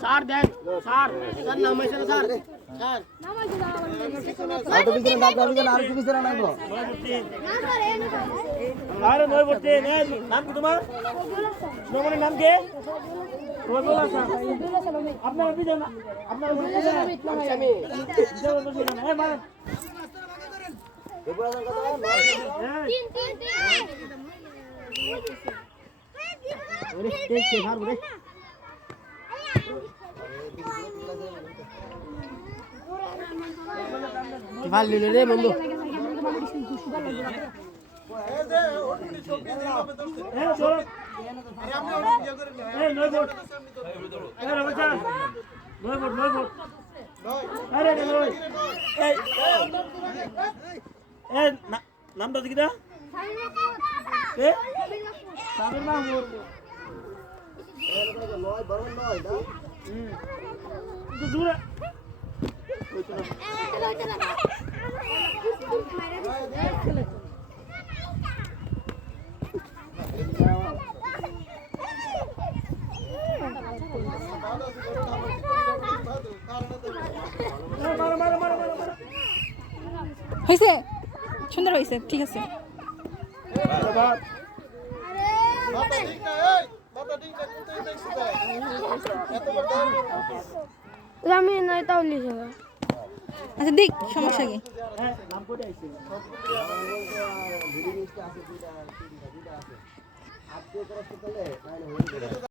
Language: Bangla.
স্যার দেন স্যার স্যার নামাইছে না স্যার স্যার আর তো পিছনে নাক আর একটু পিছনে নাকবো আরে নয় বলতে নাম কি তোমার সুমনের নাম কি রবিউল হাসান আপনার পিছনে আপনার আমি এই মার ওরে তেজ সে মারবো রে ভাল নিলে রে বন্ধু নামটা কি দা সামির মাহমুদ নয় বড় নয় না দূরে হয়েছে সুন্দর হয়েছে ঠিক আছে আমি নয় তাও লিখে আচ্ছা দেখ সমস্যা কি নাম কোথায় আইছে ভিডিও নিউজটা আছে দুইটা আছে আপনি করাতে তাহলে